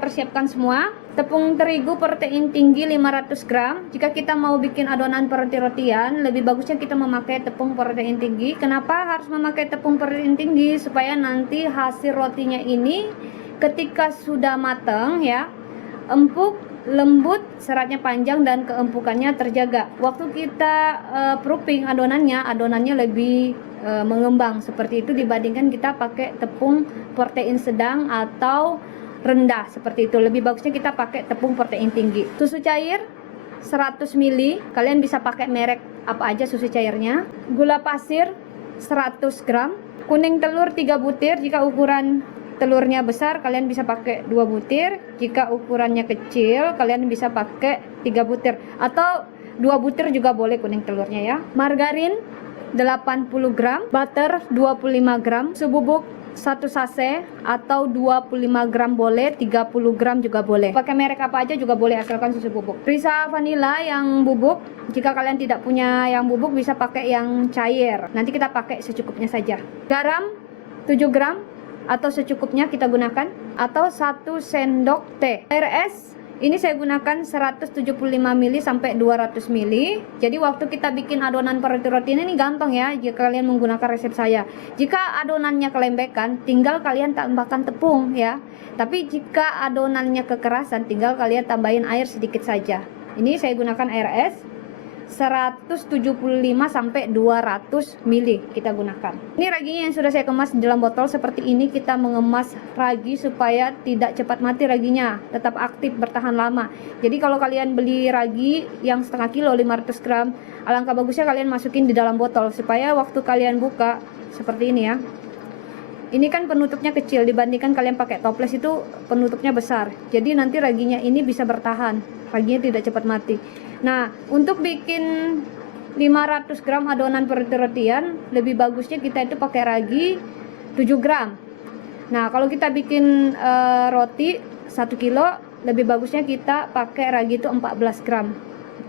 persiapkan semua. Tepung terigu protein tinggi 500 gram. Jika kita mau bikin adonan roti-rotian, lebih bagusnya kita memakai tepung protein tinggi. Kenapa harus memakai tepung protein tinggi? Supaya nanti hasil rotinya ini ketika sudah matang ya, empuk, lembut, seratnya panjang dan keempukannya terjaga. Waktu kita proofing adonannya lebih mengembang seperti itu dibandingkan kita pakai tepung protein sedang atau rendah seperti itu. Lebih bagusnya kita pakai tepung protein tinggi. Susu cair 100 ml, kalian bisa pakai merek apa aja susu cairnya. Gula pasir 100 gram. Kuning telur 3 butir. Jika ukuran telurnya besar kalian bisa pakai 2 butir. Jika ukurannya kecil kalian bisa pakai 3 butir atau 2 butir juga boleh kuning telurnya ya. Margarin 80 gram, butter 25 gram, susu bubuk 1 sachet atau 25 gram boleh, 30 gram juga boleh. Pakai merek apa aja juga boleh asalkan susu bubuk. Perisa vanila yang bubuk, jika kalian tidak punya yang bubuk bisa pakai yang cair. Nanti kita pakai secukupnya saja. Garam 7 gram atau secukupnya kita gunakan, atau 1 sendok teh. Air es ini saya gunakan 175 ml sampai 200 ml. Jadi waktu kita bikin adonan roti ini gampang ya jika kalian menggunakan resep saya. Jika adonannya kelembekan, tinggal kalian tambahkan tepung ya. Tapi jika adonannya kekerasan, tinggal kalian tambahin air sedikit saja. Ini saya gunakan air es 175 sampai 200 ml kita gunakan. Ini raginya yang sudah saya kemas di dalam botol seperti ini. Kita mengemas ragi supaya tidak cepat mati raginya, tetap aktif bertahan lama. Jadi kalau kalian beli ragi yang setengah kilo 500 gram, alangkah bagusnya kalian masukin di dalam botol supaya waktu kalian buka seperti ini ya. Ini kan penutupnya kecil dibandingkan kalian pakai toples itu penutupnya besar. Jadi nanti raginya ini bisa bertahan, raginya tidak cepat mati. Nah, untuk bikin 500 gram adonan roti-rotian, lebih bagusnya kita itu pakai ragi 7 gram. Nah, kalau kita bikin roti 1 kilo, lebih bagusnya kita pakai ragi itu 14 gram.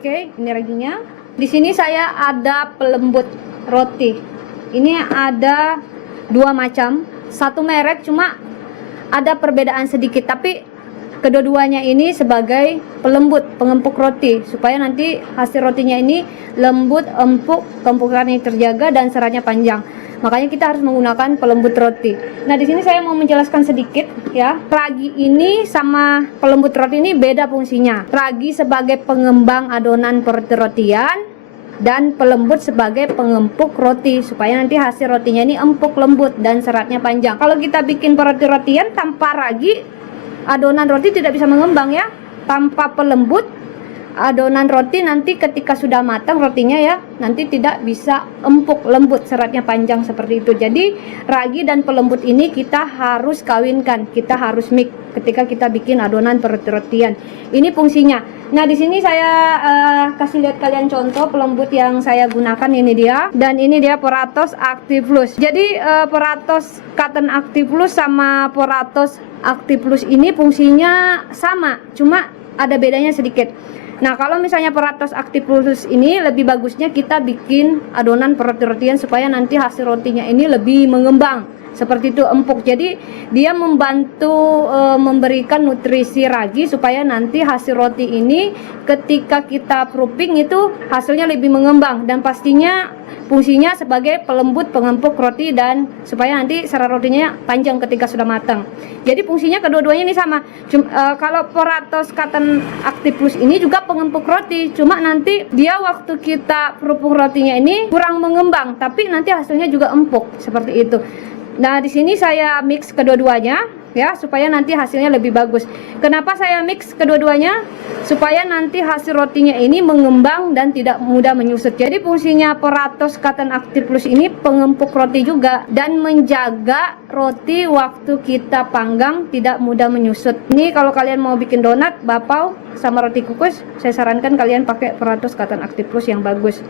Oke, ini raginya. Di sini saya ada pelembut roti. Ini ada 2 macam, satu merek cuma ada perbedaan sedikit, tapi kedua-duanya ini sebagai pelembut, pengempuk roti supaya nanti hasil rotinya ini lembut, empuk, keempukannya terjaga dan seratnya panjang. Makanya kita harus menggunakan pelembut roti. Nah, di sini saya mau menjelaskan sedikit ya. Ragi ini sama pelembut roti ini beda fungsinya. Ragi sebagai pengembang adonan roti-rotian dan pelembut sebagai pengempuk roti supaya nanti hasil rotinya ini empuk, lembut dan seratnya panjang. Kalau kita bikin roti-rotian tanpa ragi, adonan roti tidak bisa mengembang ya. Tanpa pelembut, adonan roti nanti ketika sudah matang rotinya ya, nanti tidak bisa empuk, lembut, seratnya panjang seperti itu. Jadi ragi dan pelembut ini kita harus kawinkan, kita harus mix ketika kita bikin adonan roti-rotian. Ini fungsinya. Nah, di sini saya kasih lihat kalian contoh pelembut yang saya gunakan. Ini dia, dan ini dia Poratos Active Plus. Jadi Poratos Cotton Active Plus sama Poratos Active Plus ini fungsinya sama, cuma ada bedanya sedikit. Nah, kalau misalnya Poratos Active Plus ini lebih bagusnya kita bikin adonan roti-rotian supaya nanti hasil rotinya ini lebih mengembang. Seperti itu, empuk. Jadi dia membantu memberikan nutrisi ragi supaya nanti hasil roti ini ketika kita proofing itu hasilnya lebih mengembang dan pastinya fungsinya sebagai pelembut, pengempuk roti dan supaya nanti serat rotinya panjang ketika sudah matang. Jadi fungsinya kedua-duanya ini sama. Kalau Poratos Cotton Active Plus ini juga pengempuk roti, cuma nanti dia waktu kita proofing rotinya ini kurang mengembang, tapi nanti hasilnya juga empuk seperti itu. Nah, di sini saya mix kedua-duanya ya supaya nanti hasilnya lebih bagus. Kenapa saya mix kedua-duanya? Supaya nanti hasil rotinya ini mengembang dan tidak mudah menyusut. Jadi fungsinya Poratos Cotton Active Plus ini pengempuk roti juga dan menjaga roti waktu kita panggang tidak mudah menyusut. Ini kalau kalian mau bikin donat, bapau sama roti kukus, saya sarankan kalian pakai Poratos Cotton Active Plus yang bagus.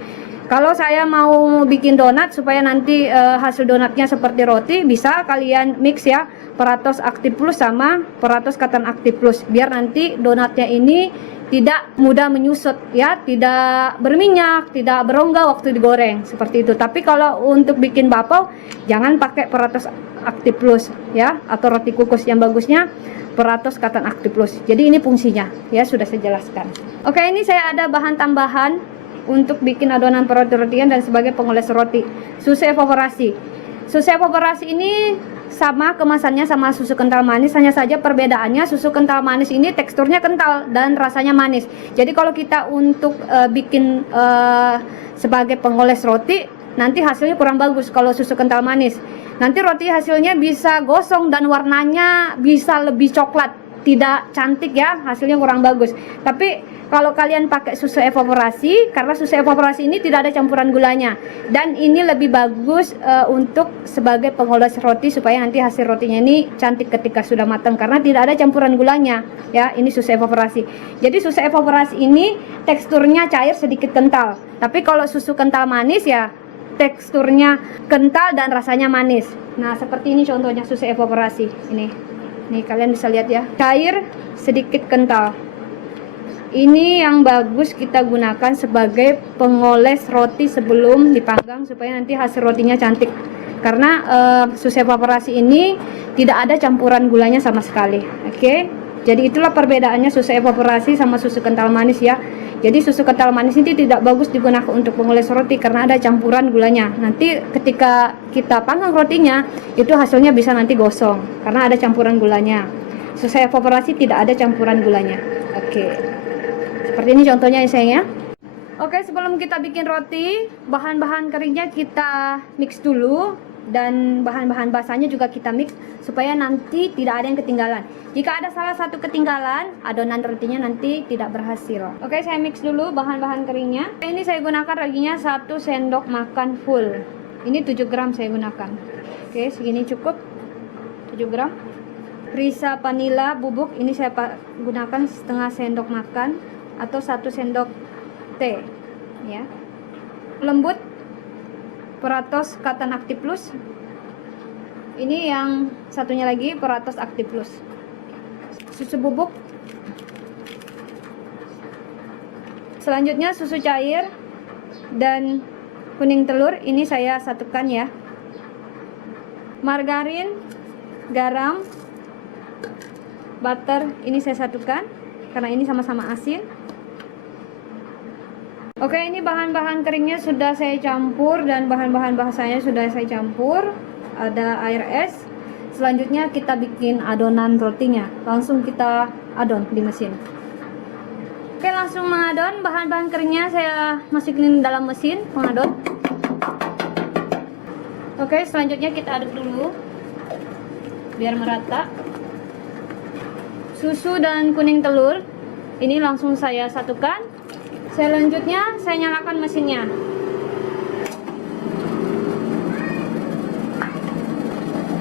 Kalau saya mau bikin donat supaya nanti hasil donatnya seperti roti, bisa kalian mix ya Poratos Active Plus sama Poratos Cotton Active Plus biar nanti donatnya ini tidak mudah menyusut ya, tidak berminyak, tidak berongga waktu digoreng seperti itu. Tapi kalau untuk bikin bakpao jangan pakai peratus aktif plus ya, atau roti kukus. Yang bagusnya peratus katan aktif plus. Jadi ini fungsinya ya, sudah saya jelaskan. Oke, ini saya ada bahan tambahan untuk bikin adonan roti-rotian dan sebagai pengoles roti. Susu evaporasi. Susu evaporasi ini sama kemasannya sama susu kental manis, hanya saja perbedaannya susu kental manis ini teksturnya kental dan rasanya manis. Jadi kalau kita untuk bikin sebagai pengoles roti, nanti hasilnya kurang bagus kalau susu kental manis. Nanti roti hasilnya bisa gosong dan warnanya bisa lebih coklat, tidak cantik ya, hasilnya kurang bagus. Tapi kalau kalian pakai susu evaporasi, karena susu evaporasi ini tidak ada campuran gulanya, dan ini lebih bagus untuk sebagai pengoles roti supaya nanti hasil rotinya ini cantik ketika sudah matang karena tidak ada campuran gulanya ya. Ini susu evaporasi. Jadi susu evaporasi ini teksturnya cair sedikit kental. Tapi kalau susu kental manis ya teksturnya kental dan rasanya manis. Nah, seperti ini contohnya susu evaporasi. Ini kalian bisa lihat ya, cair sedikit kental. Ini yang bagus kita gunakan sebagai pengoles roti sebelum dipanggang supaya nanti hasil rotinya cantik. Karena susu evaporasi ini tidak ada campuran gulanya sama sekali. Oke. Jadi itulah perbedaannya susu evaporasi sama susu kental manis ya. Jadi susu kental manis ini tidak bagus digunakan untuk pengoles roti karena ada campuran gulanya. Nanti ketika kita panggang rotinya itu hasilnya bisa nanti gosong karena ada campuran gulanya. Susu evaporasi tidak ada campuran gulanya. Oke. Seperti ini contohnya ya sayang ya. Oke, sebelum kita bikin roti, bahan-bahan keringnya kita mix dulu dan bahan-bahan basahnya juga kita mix supaya nanti tidak ada yang ketinggalan. Jika ada salah satu ketinggalan, adonan rotinya nanti tidak berhasil. Oke, saya mix dulu bahan-bahan keringnya. Ini saya gunakan raginya 1 sendok makan full. Ini 7 gram saya gunakan. Oke, segini cukup. 7 gram. Risa vanila bubuk ini saya gunakan setengah sendok makan atau 1 sendok teh ya. Lembut peratus katan aktif plus. Ini yang satunya lagi peratus aktif plus. Susu bubuk. Selanjutnya susu cair dan kuning telur ini saya satukan ya. Margarin, garam, butter ini saya satukan karena ini sama-sama asin. Oke, ini bahan-bahan keringnya sudah saya campur dan bahan-bahan basahnya sudah saya campur. Ada air es. Selanjutnya kita bikin adonan rotinya. Langsung kita adon di mesin. Oke, langsung mengadon. Bahan-bahan keringnya saya masukin dalam mesin mengadon. Oke, selanjutnya kita aduk dulu biar merata. Susu dan kuning telur ini langsung saya satukan. Selanjutnya saya nyalakan mesinnya.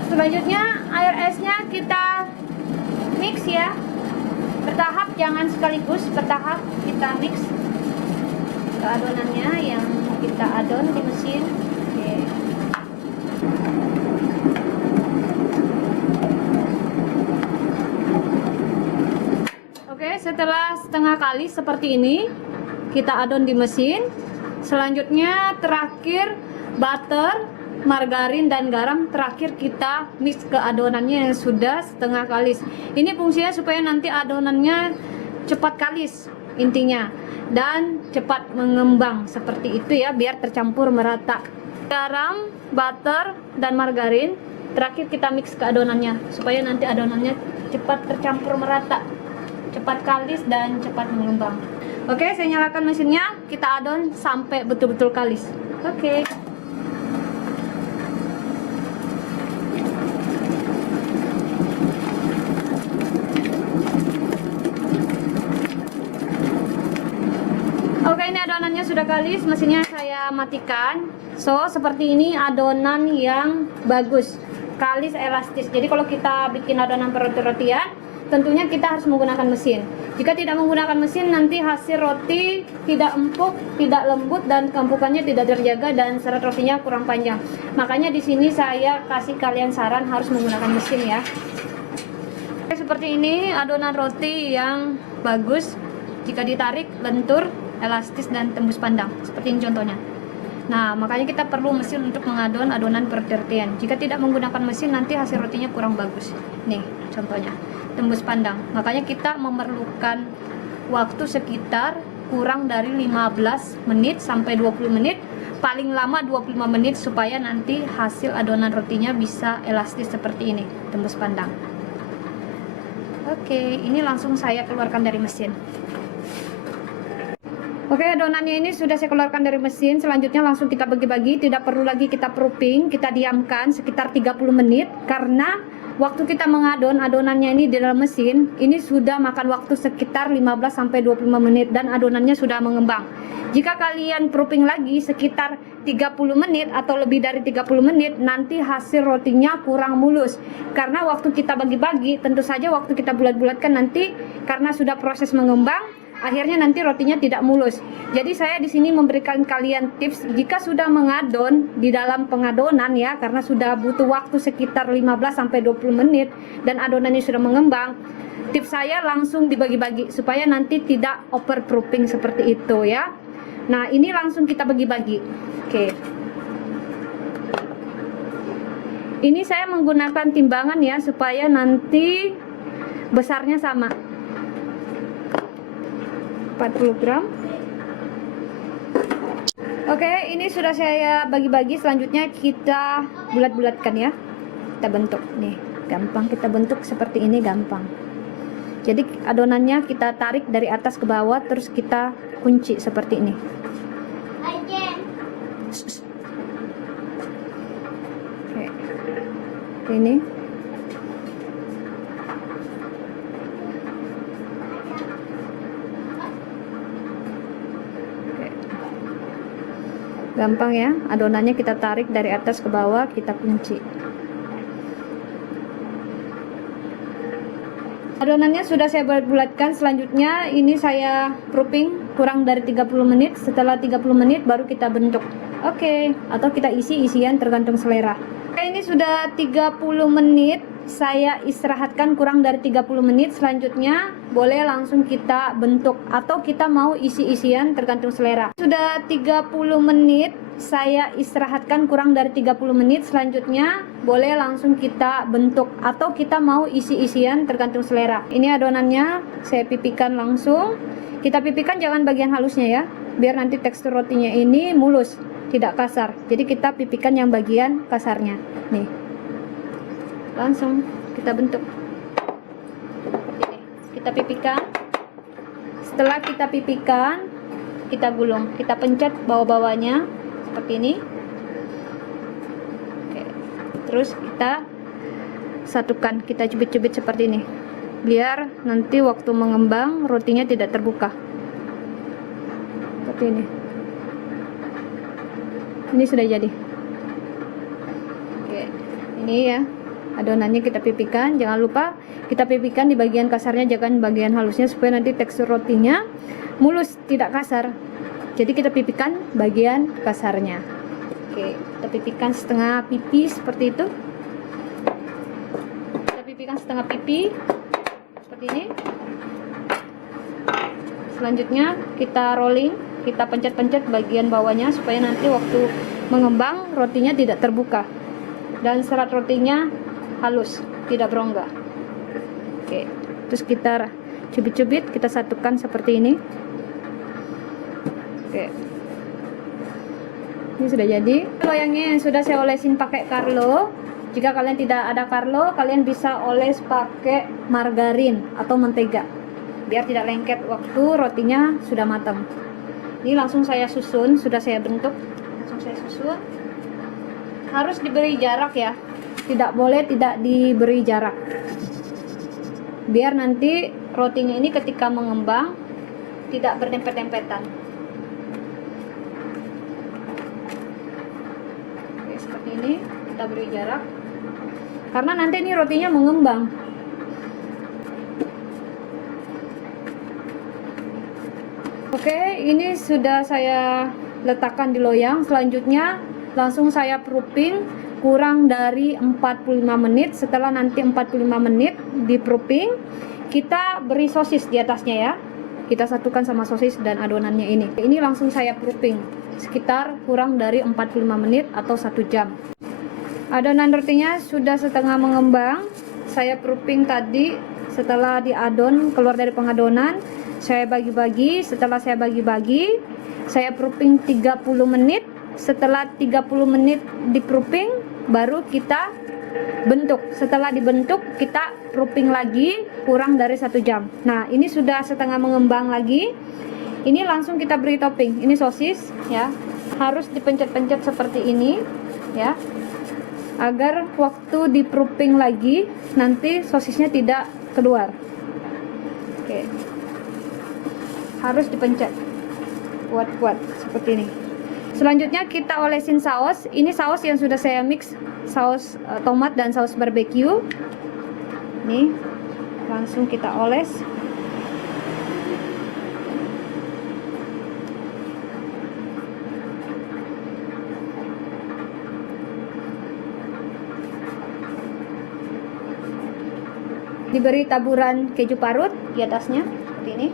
Selanjutnya air esnya kita mix ya. Bertahap, jangan sekaligus, bertahap kita mix ke adonannya yang kita adon di mesin. Oke. Oke, setelah setengah kali seperti ini kita adon di mesin. Selanjutnya terakhir butter, margarin dan garam terakhir kita mix ke adonannya yang sudah setengah kalis. Ini fungsinya supaya nanti adonannya cepat kalis intinya dan cepat mengembang seperti itu ya, biar tercampur merata. Garam, butter dan margarin terakhir kita mix ke adonannya supaya nanti adonannya cepat tercampur merata, cepat kalis dan cepat mengembang. Oke, saya nyalakan mesinnya, kita adon sampai betul-betul kalis. Oke. Oke, ini adonannya sudah kalis, mesinnya saya matikan. So, seperti ini adonan yang bagus, kalis, elastis. Jadi kalau kita bikin adonan roti-rotian, tentunya kita harus menggunakan mesin. Jika tidak menggunakan mesin, nanti hasil roti tidak empuk, tidak lembut, dan keempukannya tidak terjaga dan serat rotinya kurang panjang. Makanya di sini saya kasih kalian saran harus menggunakan mesin ya. Seperti ini adonan roti yang bagus, Jika ditarik, lentur, elastis, dan tembus pandang. Seperti ini contohnya. Nah, makanya kita perlu mesin untuk mengadon adonan pertertian. Jika tidak menggunakan mesin, nanti hasil rotinya kurang bagus. Nih, contohnya. Tembus pandang. Makanya kita memerlukan waktu sekitar kurang dari 15 menit sampai 20 menit. Paling lama 25 menit supaya nanti hasil adonan rotinya bisa elastis seperti ini. Tembus pandang. Oke, ini langsung saya keluarkan dari mesin. Oke, adonannya ini sudah saya keluarkan dari mesin. Selanjutnya langsung kita bagi-bagi, tidak perlu lagi kita proofing, kita diamkan sekitar 30 menit karena waktu kita mengadon adonannya ini di dalam mesin, ini sudah makan waktu sekitar 15 sampai 25 menit dan adonannya sudah mengembang. Jika kalian proofing lagi sekitar 30 menit atau lebih dari 30 menit, nanti hasil rotinya kurang mulus. Karena waktu kita bagi-bagi, tentu saja waktu kita bulat-bulatkan nanti karena sudah proses mengembang, akhirnya nanti rotinya tidak mulus. Jadi saya di sini memberikan kalian tips jika sudah mengadon di dalam pengadonan ya, karena sudah butuh waktu sekitar 15 sampai 20 menit dan adonannya sudah mengembang. Tips saya langsung dibagi-bagi supaya nanti tidak overproofing seperti itu ya. Nah, ini langsung kita bagi-bagi. Oke. Ini saya menggunakan timbangan ya supaya nanti besarnya sama. 40 gram. Oke, ini sudah saya bagi-bagi. Selanjutnya kita bulat-bulatkan ya. Kita bentuk nih, gampang kita bentuk seperti ini, gampang. Jadi adonannya kita tarik dari atas ke bawah, terus kita kunci seperti ini. Oke, ini. Gampang ya, adonannya kita tarik dari atas ke bawah, kita kunci. Adonannya sudah saya bulat-bulatkan. Selanjutnya ini saya proofing kurang dari 30 menit. Setelah 30 menit baru kita bentuk. Oke, atau kita isi-isian tergantung selera. Oke, ini sudah 30 menit. Saya istirahatkan kurang dari 30 menit. Selanjutnya boleh langsung kita bentuk atau kita mau isi-isian tergantung selera. Sudah 30 menit saya istirahatkan kurang dari 30 menit. Selanjutnya boleh langsung kita bentuk atau kita mau isi-isian tergantung selera. Ini adonannya saya pipihkan langsung. Kita pipihkan jangan bagian halusnya ya, biar nanti tekstur rotinya ini mulus, tidak kasar. Jadi kita pipihkan yang bagian kasarnya. Nih, langsung kita bentuk seperti ini. Kita pipihkan. Setelah kita pipihkan, kita gulung, kita pencet bawah-bawahnya seperti ini. Oke. Terus kita satukan, kita cubit-cubit seperti ini, biar nanti waktu mengembang rotinya tidak terbuka seperti ini. Ini sudah jadi. Oke, ini ya adonannya kita pipihkan. Jangan lupa kita pipihkan di bagian kasarnya, jangan bagian halusnya, supaya nanti tekstur rotinya mulus, tidak kasar. Jadi kita pipihkan bagian kasarnya. Oke, kita pipihkan setengah pipi seperti itu. Kita pipihkan setengah pipi seperti ini. Selanjutnya kita rolling, kita pencet-pencet bagian bawahnya supaya nanti waktu mengembang rotinya tidak terbuka dan serat rotinya halus, tidak berongga. Oke, terus kita cubit-cubit, kita satukan seperti ini. Oke, ini sudah jadi. Loyangnya yang sudah saya olesin pakai Carlo. Jika kalian tidak ada Carlo, kalian bisa oles pakai margarin atau mentega, biar tidak lengket waktu rotinya sudah matang. Ini langsung saya susun, sudah saya bentuk, langsung saya susun. Harus diberi jarak ya, tidak boleh tidak diberi jarak, biar nanti rotinya ini ketika mengembang tidak berdempet-dempetan. Oke, seperti ini kita beri jarak karena nanti ini rotinya mengembang. Oke, ini sudah saya letakkan di loyang. Selanjutnya langsung saya proofing kurang dari 45 menit. Setelah nanti 45 menit di proofing, kita beri sosis di atasnya ya. kita satukan sama sosis dan adonannya ini. Ini langsung saya proofing sekitar kurang dari 45 menit atau 1 jam. Adonan rotinya sudah setengah mengembang. Saya proofing tadi. Setelah diadon keluar dari pengadonan, saya bagi-bagi. Setelah saya bagi-bagi, saya proofing 30 menit. Setelah 30 menit di proofing, baru kita bentuk. Setelah dibentuk, kita proofing lagi kurang dari 1 jam. Nah, ini sudah setengah mengembang lagi. Ini langsung kita beri topping. Ini sosis ya. Harus dipencet-pencet seperti ini ya. Agar waktu di proofing lagi nanti sosisnya tidak keluar. Oke. Harus dipencet. Kuat-kuat seperti ini. Selanjutnya kita olesin saus. Ini saus yang sudah saya mix, saus tomat dan saus barbecue. Nih, langsung kita oles. Diberi taburan keju parut di atasnya seperti ini.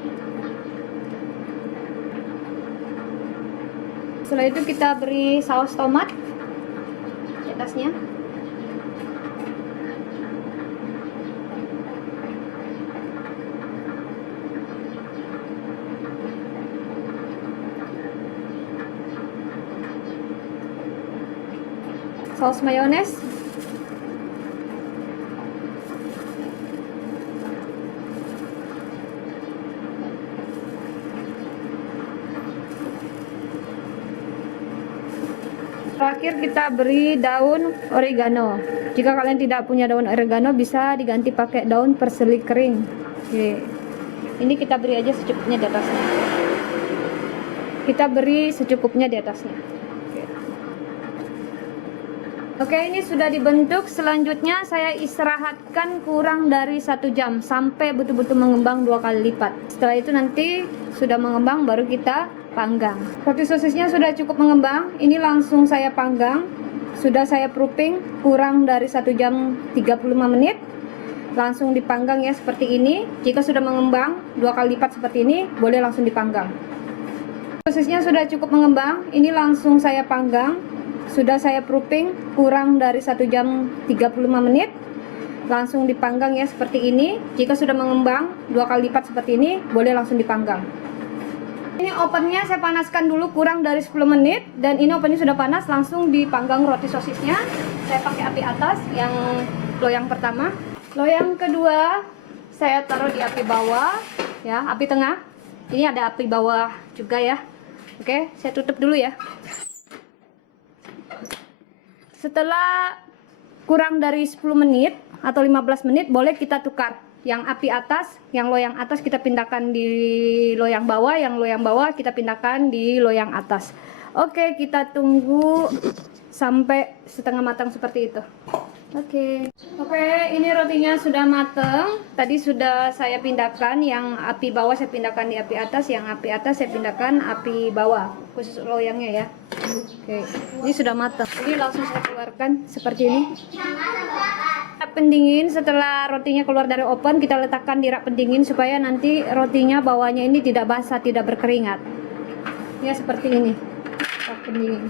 Setelah itu kita beri saus tomat di atasnya. Saus mayones. Terakhir kita beri daun oregano. Jika kalian tidak punya daun oregano, bisa diganti pakai daun perseli kering. Oke. Ini kita beri aja secukupnya di atasnya. Kita beri secukupnya di atasnya. Oke, ini sudah dibentuk. Selanjutnya saya istirahatkan kurang dari 1 jam sampai betul-betul mengembang 2 kali lipat. Setelah itu nanti sudah mengembang baru kita panggang. Roti sosisnya sudah cukup mengembang. Ini langsung saya panggang. Sudah saya proofing kurang dari 1 jam 35 menit. Langsung dipanggang ya seperti ini. Jika sudah mengembang 2 kali lipat seperti ini, boleh langsung dipanggang. Sosisnya sudah cukup mengembang. Ini langsung saya panggang. Sudah saya proofing kurang dari 1 jam 35 menit. Langsung dipanggang ya seperti ini. Jika sudah mengembang 2 kali lipat seperti ini, boleh langsung dipanggang. Ini ovennya saya panaskan dulu kurang dari 10 menit. Dan ini ovennya sudah panas, langsung dipanggang roti sosisnya. Saya pakai api atas yang loyang pertama. Loyang kedua saya taruh di api bawah ya, api tengah. Ini ada api bawah juga ya. Oke, saya tutup dulu ya. Setelah kurang dari 10 menit atau 15 menit, boleh kita tukar. Yang api atas, yang loyang atas kita pindahkan di loyang bawah, yang loyang bawah kita pindahkan di loyang atas. Oke, kita tunggu sampai setengah matang seperti itu. Oke, ini rotinya sudah matang. Tadi sudah saya pindahkan, yang api bawah saya pindahkan di api atas, yang api atas saya pindahkan api bawah, khusus loyangnya ya. Oke, ini sudah matang. Jadi langsung saya keluarkan seperti ini. Pendingin, setelah rotinya keluar dari oven, kita letakkan di rak pendingin supaya nanti rotinya bawahnya ini tidak basah, tidak berkeringat. Ya seperti ini, rak pendingin.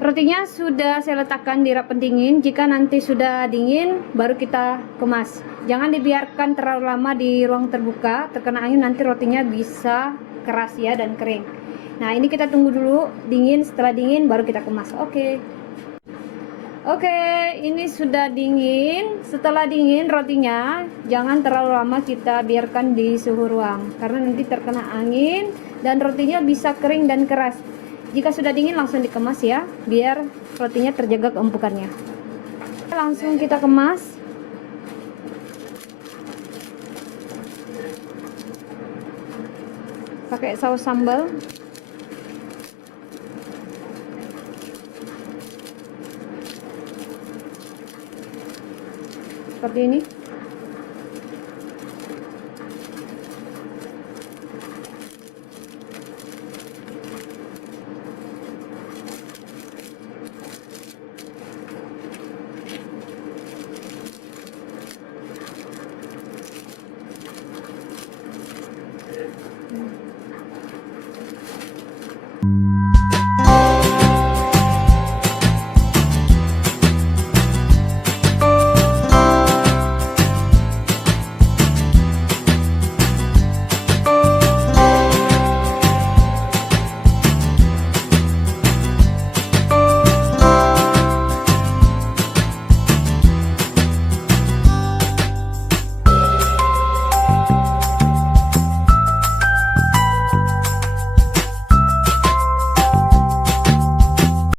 Rotinya sudah saya letakkan di rak pendingin. Jika nanti sudah dingin, baru kita kemas. Jangan dibiarkan terlalu lama di ruang terbuka, terkena angin nanti rotinya bisa keras ya dan kering. Nah, ini kita tunggu dulu dingin. Setelah dingin baru kita kemas. Oke, ini sudah dingin. Setelah dingin rotinya jangan terlalu lama kita biarkan di suhu ruang, karena nanti terkena angin dan rotinya bisa kering dan keras. Jika sudah dingin langsung dikemas ya, biar rotinya terjaga keempukannya. Langsung kita kemas. Pakai saus sambal. Seperti ini. Bye.